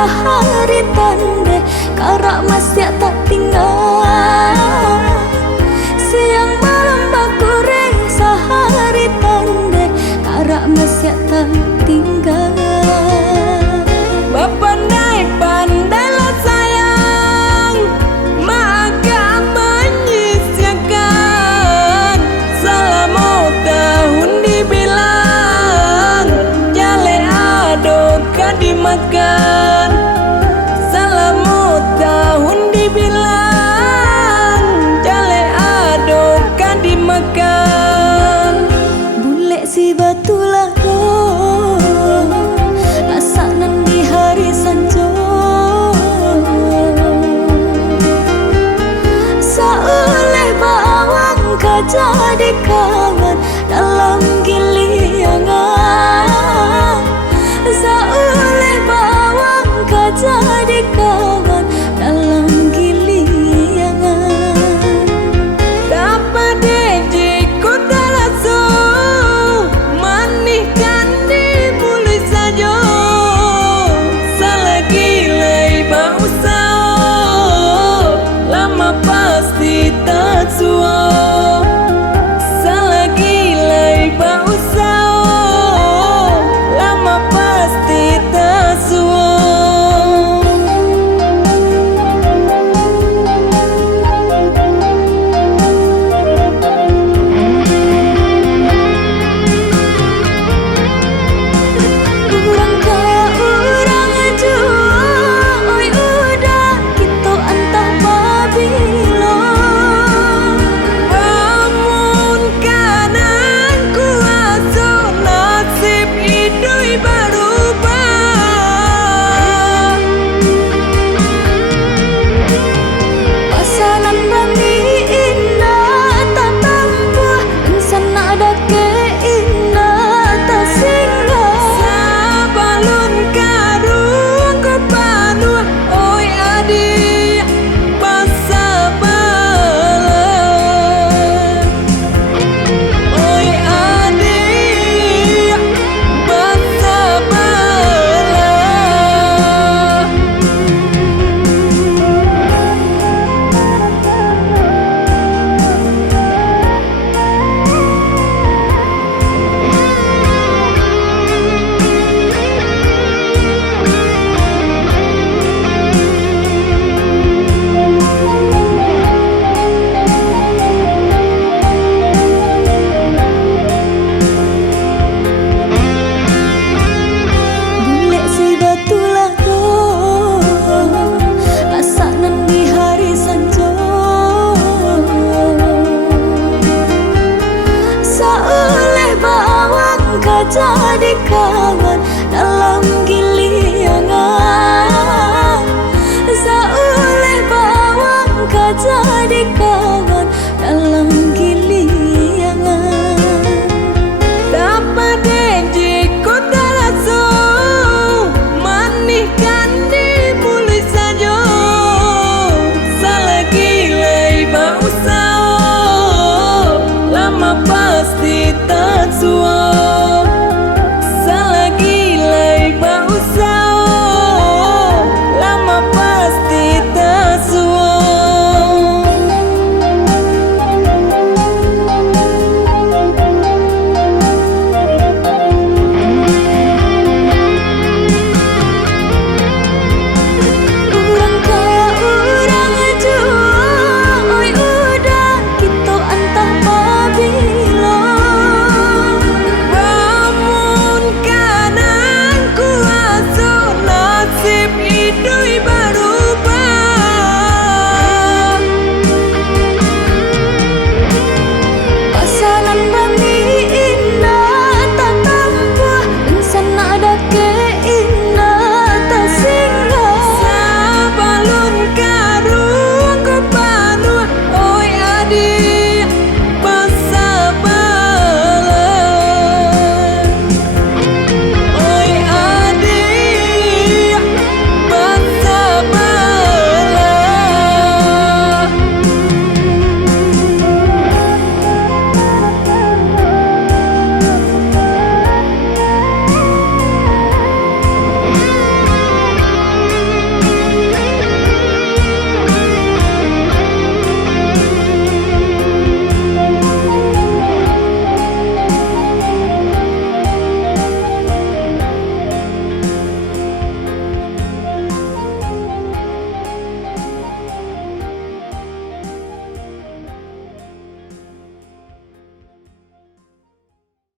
sehari tanda karak masih tak tinggal. Siang malam baku sehari tanda karak masih tak tinggal. Bapak naik pandailah sayang, maka menyisiakan. Selamat tahun dibilang, jale adokan dimakan. Selamat tahun dibilang, jale adokan dimakan. Bule si batulah asanan di hari sanjo. Saoleh bawang jadi kawan dalam giliangan. Saoleh bawang jadi kawan dalam giliangan. Dapat dijiku talasu, manihkan di mulut saja. Selagi lay bau sao, lama pasti tak suo. Selagi lay bau sao, lama pasti tak suo. Urang kaya urang jua, oi udah gitu antah babilo. Amun kanan kuasa nasib idui berubah. Pasanan bani indah tak tampuh, insan ada ke indah tak singgah. Sabalun karung ko panuh, oi adik basabalah. Oi adik basabalah. Bule si batulah asanan di hari sanjo. Saoleh bawang jadi kawan dalam giliangan.